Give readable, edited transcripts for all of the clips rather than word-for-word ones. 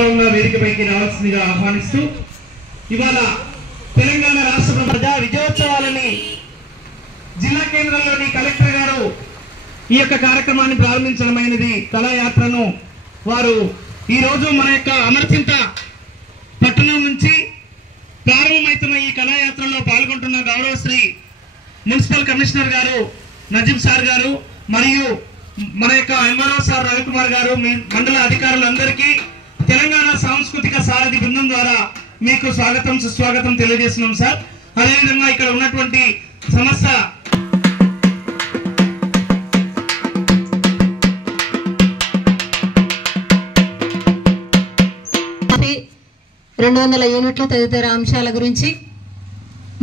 వేదికపైకి రావాల్సిందిగా ఆహ్వానిస్తూ ఇవాళ తెలంగాణ రాష్ట్ర ప్రజా విజయోత్సవాలని జిల్లా కేంద్రంలోని కలెక్టర్ గారు ఈ యొక్క కార్యక్రమాన్ని ప్రారంభించడమైనది. కళాయాత్రను వారు ఈరోజు మన యొక్క అమర్చింత పట్టణం నుంచి ప్రారంభమవుతున్న ఈ కళాయాత్రలో పాల్గొంటున్న గౌరవశ్రీ మున్సిపల్ కమిషనర్ గారు నజీబ్ సార్ గారు మరియు మన యొక్క ఎంఆర్ఓ సార్ రవికుమార్ గారు, మండల అధికారులందరికీ తెలంగాణ సాంస్కృతిక సారథి బృందం ద్వారా మీకు స్వాగతం సుస్వాగతం తెలియజేస్తున్నాం సార్. అదేవిధంగా ఇక్కడ ఉన్నటువంటి సంస్థ 200 యూనిట్ల తదితర అంశాల గురించి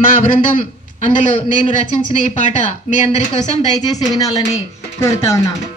మా బృందం అందులో నేను రచించిన ఈ పాట మీ అందరి కోసం దయచేసి వినాలని కోరుతా ఉన్నాను.